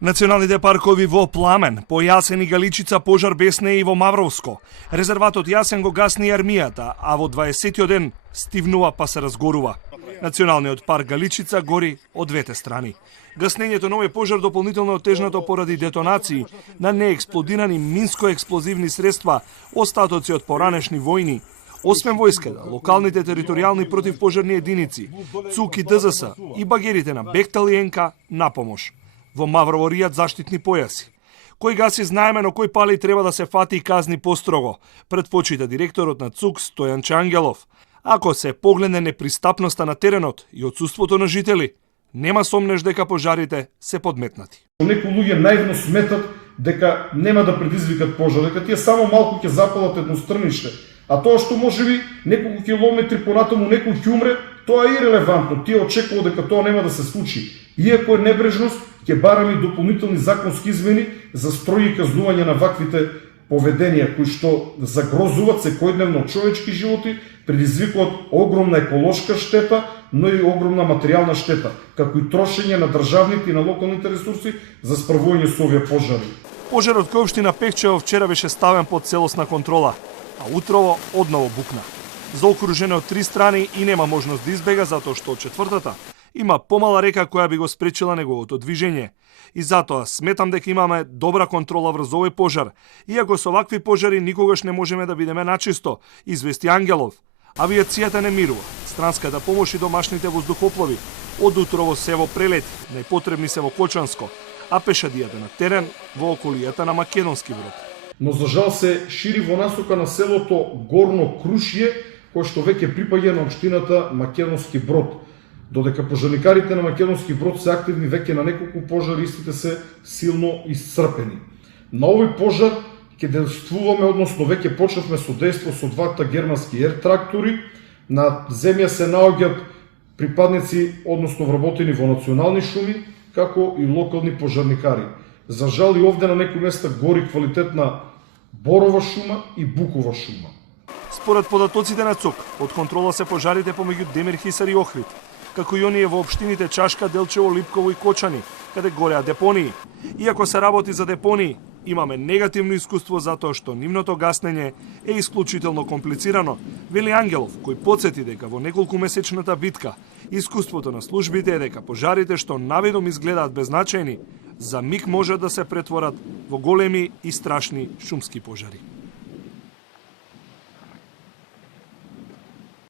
Националните паркови во пламен, по Јасен и Галичица пожар бесне и во Мавровско. Резерватот Јасен го гасни армијата, а во 20 ден стивнува па се разгорува. Националниот парк Галичица гори од двете страни. Гаснењето на овој пожар дополнително отежнато поради детонации на неексплодирани минско-експлозивни средства, остатоци од поранешни војни. Освен војската, локалните територијални противпожарни единици, ЦУК и ДЗС и багерите на Бехтел и НК на помош. Во Маврово ријат заштитни појаси. Кој гаси знаеме, но кој пали треба да се фати и казни построго, предпочита директорот на ЦУК Стојан Чангелов. Ако се погледне непристапноста на теренот и отсуството на жители, нема сомнеш дека пожарите се подметнати. Некои луѓе наивно сметат дека нема да предизвикат пожар, дека тие само малку ќе запалат едно стрниште, а тоа што можеби неколку километри понатаму некој ќе умре, тоа е ирелевантно. Тие очекуваат дека тоа нема да се случи. Иако е небрежност, ќе бараме и дополнителни законски измени за строги казнување на ваквите поведенија кои што загрозуват секојдневно човечки животи, предизвикуваат огромна еколошка штета, но и огромна материјална штета, како и трошење на државните и на локалните ресурси за справување со овие пожари. Пожарот кој општина Пехчево вчера беше ставен под целосна контрола, а утрово одново букна. Заокружен од три страни и нема можност да избега затоа што од четвртата има помала река која би го спречила неговото движење. И затоа сметам дека имаме добра контрола врз овој пожар, иако со вакви пожари никогаш не можеме да бидеме начисто, извести Ангелов. Авиацијата не мирува, странската помош и домашните воздухоплови од утрово се во прелети, најпотребни се во Кочанско, а пешадијата на терен во околијата на Македонски Брод. Но за жал се шири во насока на селото Горно Крушје, кој што веќе припаѓа на општината Македонски Брод. Додека пожарникарите на Македонски Брод се активни веќе на неколку пожари, истите се силно исцрпени. На овој пожар ќе действуваме, односно веќе почнавме судејство со двата германски ер-трактори. На земја се наоѓаат припадници, односно вработени во национални шуми, како и локални пожарникари. За жал и овде на некои места гори квалитетна борова шума и букова шума. Според податоците на ЦУК, од контрола се пожарите помеѓу Демир Хисар и Охрид, како и оние во општините Чашка, Делчево, Липково и Кочани, каде гореа депонии. Иако се работи за депонии, имаме негативно искуство затоа што нивното гаснење е исклучително комплицирано, вели Ангелов, кој потсети дека во неколкумесечната битка искуството на службите е дека пожарите што навидом изгледаат беззначајни, за миг можат да се претворат во големи и страшни шумски пожари.